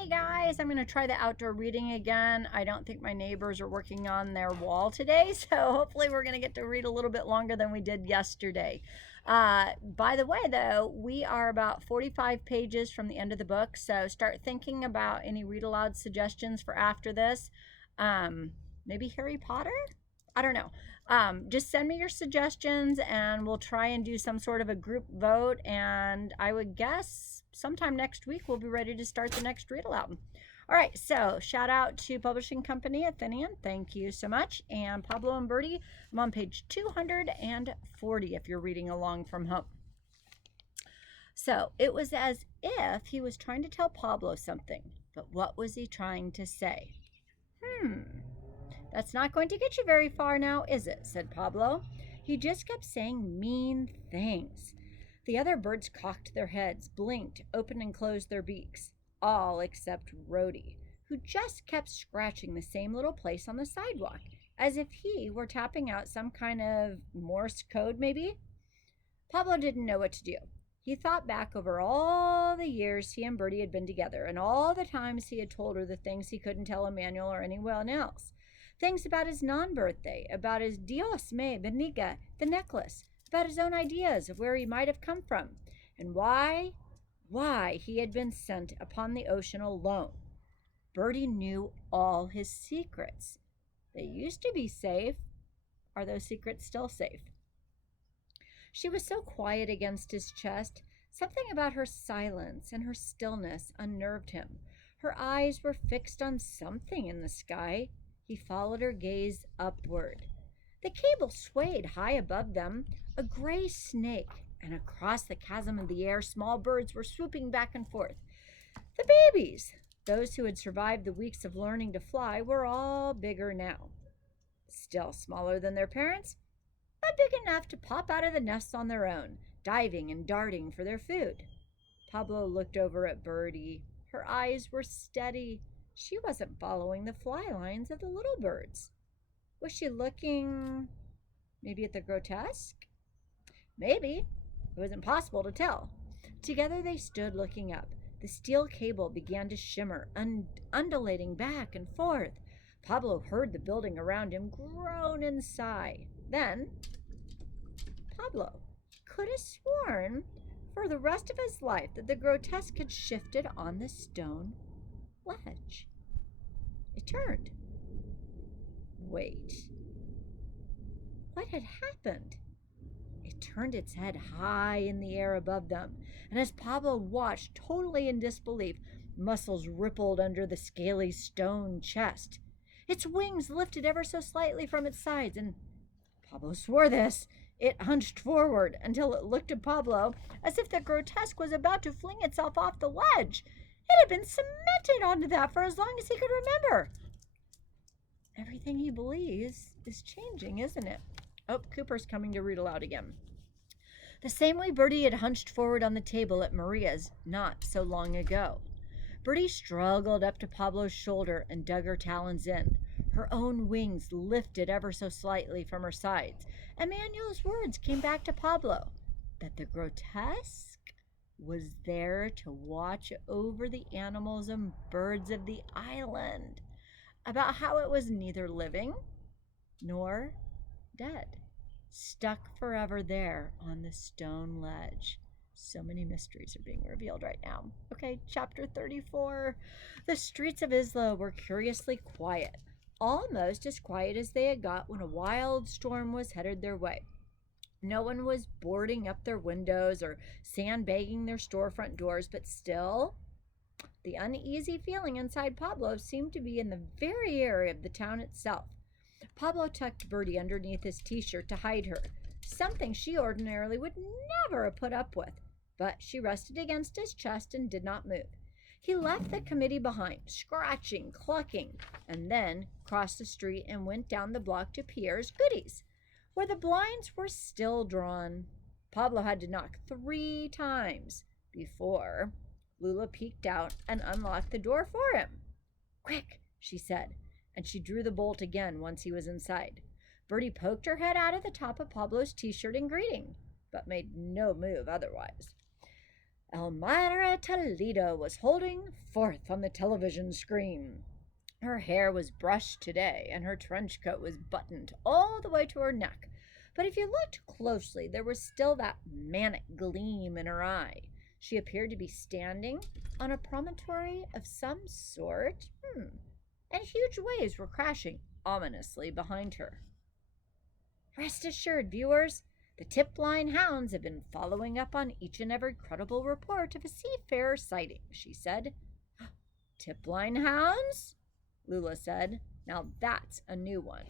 Hey guys, I'm going to try the outdoor reading again. I don't think my neighbors are working on their wall today, so hopefully we're going to get to read a little bit longer than we did yesterday. By the way, though, we are about 45 pages from the end of the book, so start thinking about any read aloud suggestions for after this. Maybe Harry Potter? I don't know. Just send me your suggestions and we'll try and do some sort of a group vote. And I would guess sometime next week we'll be ready to start the next read aloud. All right, so shout out to Publishing Company Athenian. Thank you so much. And Pablo and Bertie, I'm on page 240 if you're reading along from home. So it was as if he was trying to tell Pablo something, but what was he trying to say? That's not going to get you very far now, is it? Said Pablo. He just kept saying mean things. The other birds cocked their heads, blinked, opened and closed their beaks, all except Rhodey, who just kept scratching the same little place on the sidewalk, as if he were tapping out some kind of Morse code, maybe. Pablo didn't know what to do. He thought back over all the years he and Bertie had been together, and all the times he had told her the things he couldn't tell Emmanuel or anyone else. Things about his non-birthday, about his Dios me bendiga, the necklace, about his own ideas of where he might have come from, and why he had been sent upon the ocean alone. Bertie knew all his secrets. They used to be safe. Are those secrets still safe? She was so quiet against his chest. Something about her silence and her stillness unnerved him. Her eyes were fixed on something in the sky. He followed her gaze upward. The cable swayed high above them, a gray snake, and across the chasm of the air, small birds were swooping back and forth. The babies, those who had survived the weeks of learning to fly, were all bigger now. Still smaller than their parents, but big enough to pop out of the nests on their own, diving and darting for their food. Pablo looked over at Bertie. Her eyes were steady. She wasn't following the fly lines of the little birds. Was she looking maybe at the grotesque? Maybe. It was impossible to tell. Together they stood looking up. The steel cable began to shimmer, undulating back and forth. Pablo heard the building around him groan and sigh. Then, Pablo could have sworn for the rest of his life that the grotesque had shifted on the stone ledge. It turned. Wait. What had happened? It turned its head high in the air above them, and as Pablo watched, totally in disbelief, muscles rippled under the scaly stone chest. Its wings lifted ever so slightly from its sides, and Pablo swore this. It hunched forward until it looked at Pablo as if the grotesque was about to fling itself off the ledge. It had been cemented onto that for as long as he could remember. Everything he believes is changing, isn't it? Oh, Cooper's coming to read aloud again. The same way Bertie had hunched forward on the table at Maria's not so long ago. Bertie struggled up to Pablo's shoulder and dug her talons in. Her own wings lifted ever so slightly from her sides. Emmanuel's words came back to Pablo, that the grotesque was there to watch over the animals and birds of the island, about how it was neither living nor dead, stuck forever there on the stone ledge. So many mysteries are being revealed right now. Okay, chapter 34. The streets of Isla were curiously quiet, almost as quiet as they had got when a wild storm was headed their way. No one was boarding up their windows or sandbagging their storefront doors, but still, the uneasy feeling inside Pablo seemed to be in the very area of the town itself. Pablo tucked Bertie underneath his t-shirt to hide her, something she ordinarily would never have put up with, but she rested against his chest and did not move. He left the committee behind, scratching, clucking, and then crossed the street and went down the block to Pierre's Goodies, where the blinds were still drawn. Pablo had to knock 3 times before Lula peeked out and unlocked the door for him. "Quick," she said, and she drew the bolt again once he was inside. Bertie poked her head out of the top of Pablo's t-shirt in greeting, but made no move otherwise. Elmira Toledo was holding forth on the television screen. Her hair was brushed today, and her trench coat was buttoned all the way to her neck. But if you looked closely, there was still that manic gleam in her eye. She appeared to be standing on a promontory of some sort, and huge waves were crashing ominously behind her. Rest assured, viewers, the tip line hounds have been following up on each and every credible report of a seafarer sighting, she said. Tip line hounds? Lula said. Now that's a new one.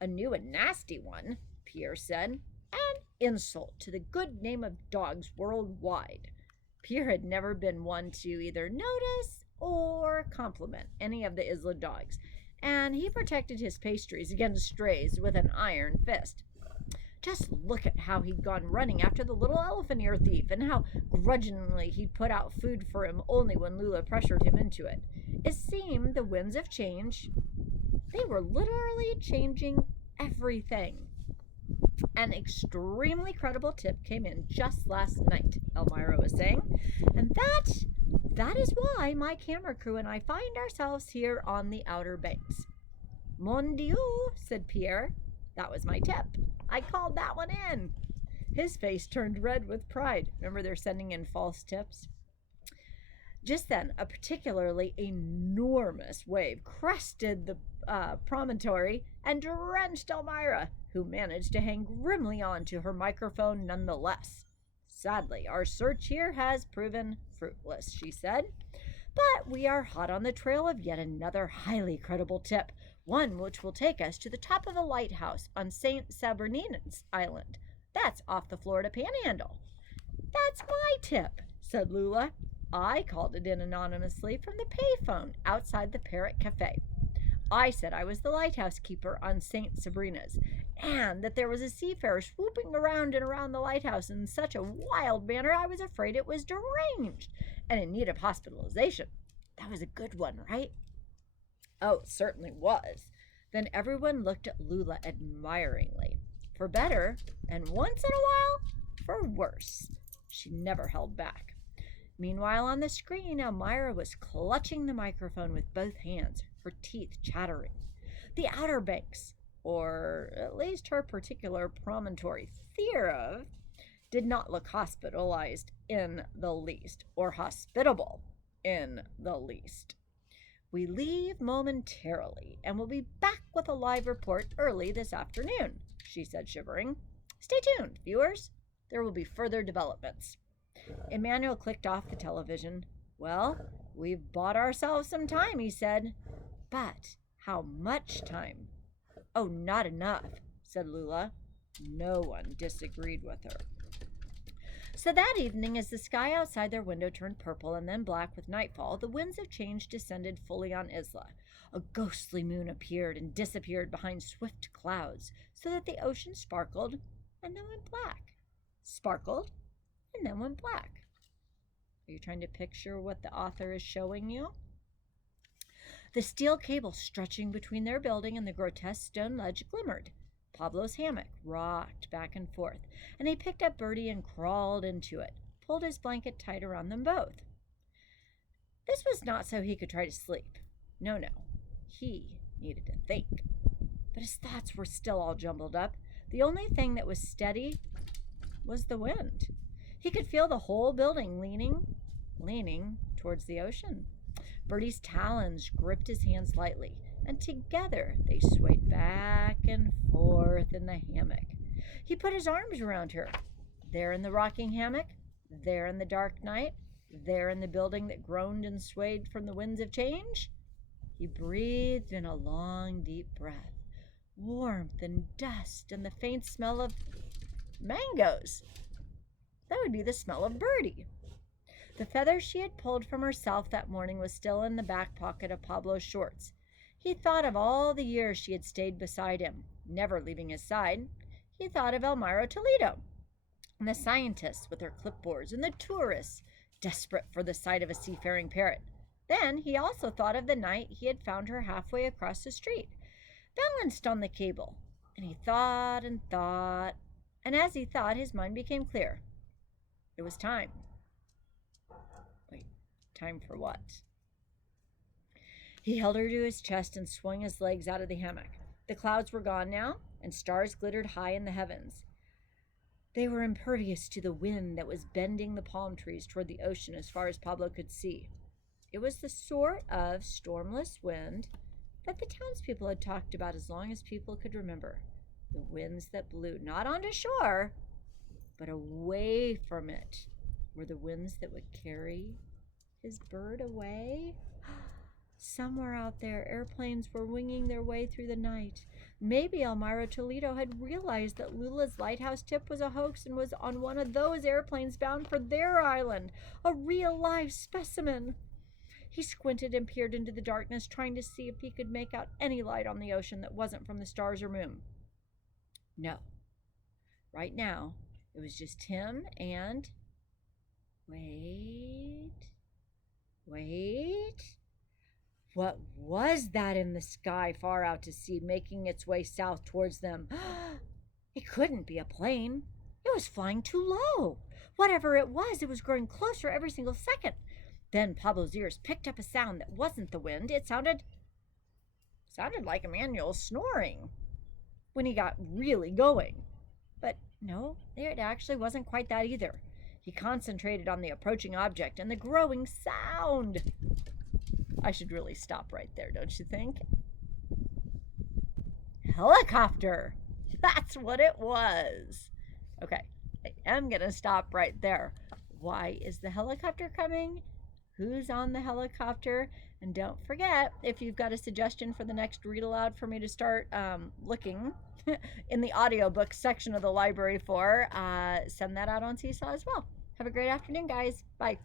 A new and nasty one, Pierre said. An insult to the good name of dogs worldwide. Pierre had never been one to either notice or compliment any of the Isla dogs, and he protected his pastries against strays with an iron fist. Just look at how he'd gone running after the little elephant ear thief, and how grudgingly he'd put out food for him only when Lula pressured him into it. It seemed the winds of change, they were literally changing everything. An extremely credible tip came in just last night, Elmira was saying, and that is why my camera crew and I find ourselves here on the Outer Banks. Mon Dieu, said Pierre. That was my tip. I called that one in. His face turned red with pride. Remember, they're sending in false tips? Just then, a particularly enormous wave crested the promontory and drenched Elmira, who managed to hang grimly on to her microphone nonetheless. Sadly, our search here has proven fruitless, she said. But we are hot on the trail of yet another highly credible tip, one which will take us to the top of a lighthouse on St. Sabernina's Island. That's off the Florida Panhandle. That's my tip, said Lula. I called it in anonymously from the payphone outside the Parrot Cafe. I said I was the lighthouse keeper on St. Sabrina's, and that there was a seafarer swooping around and around the lighthouse in such a wild manner I was afraid it was deranged and in need of hospitalization. That was a good one, right? Oh, it certainly was. Then everyone looked at Lula admiringly. For better, and once in a while, for worse. She never held back. Meanwhile, on the screen, Elmira was clutching the microphone with both hands, her teeth chattering. The Outer Banks, or at least her particular promontory thereof, did not look hospitalized in the least, or hospitable in the least. We leave momentarily, and will be back with a live report early this afternoon, she said, shivering. Stay tuned, viewers. There will be further developments. Emmanuel clicked off the television. Well, we've bought ourselves some time, he said. But how much time? Oh, not enough, said Lula. No one disagreed with her. So that evening, as the sky outside their window turned purple and then black with nightfall, the winds of change descended fully on Isla. A ghostly moon appeared and disappeared behind swift clouds, so that the ocean sparkled and then went black. Sparkled and then went black. Are you trying to picture what the author is showing you? The steel cable stretching between their building and the grotesque stone ledge glimmered. Pablo's hammock rocked back and forth, and he picked up Bertie and crawled into it, pulled his blanket tight around them both. This was not so he could try to sleep. No. He needed to think. But his thoughts were still all jumbled up. The only thing that was steady was the wind. He could feel the whole building leaning towards the ocean. Bertie's talons gripped his hands lightly, and together they swayed back and forth in the hammock. He put his arms around her, there in the rocking hammock, there in the dark night, there in the building that groaned and swayed from the winds of change. He breathed in a long, deep breath, warmth and dust and the faint smell of mangoes. That would be the smell of Bertie. The feather she had pulled from herself that morning was still in the back pocket of Pablo's shorts. He thought of all the years she had stayed beside him, never leaving his side. He thought of Elmira Toledo, and the scientists with their clipboards, and the tourists, desperate for the sight of a seafaring parrot. Then he also thought of the night he had found her halfway across the street, balanced on the cable. And he thought and thought, and as he thought, his mind became clear. It was time. time for what? He held her to his chest and swung his legs out of the hammock. The clouds were gone now, and stars glittered high in the heavens. They were impervious to the wind that was bending the palm trees toward the ocean as far as Pablo could see. It was the sort of stormless wind that the townspeople had talked about as long as people could remember. The winds that blew not onto shore, but away from it were the winds that would carry his bird away. Somewhere out there, airplanes were winging their way through the night. Maybe Elmira Toledo had realized that Lula's lighthouse tip was a hoax and was on one of those airplanes bound for their island, a real live specimen. He squinted and peered into the darkness, trying to see if he could make out any light on the ocean that wasn't from the stars or moon. No. Right now, it was just him and... Wait. What was that in the sky far out to sea, making its way south towards them? It couldn't be a plane. It was flying too low. Whatever it was growing closer every single second. Then Pablo's ears picked up a sound that wasn't the wind. It sounded like Emmanuel snoring when he got really going. But no, it actually wasn't quite that either. He concentrated on the approaching object and the growing sound. I should really stop right there, don't you think? Helicopter! That's what it was. Okay, I am going to stop right there. Why is the helicopter coming? Who's on the helicopter? And don't forget, if you've got a suggestion for the next read aloud for me to start looking in the audiobook section of the library for, send that out on Seesaw as well. Have a great afternoon, guys. Bye.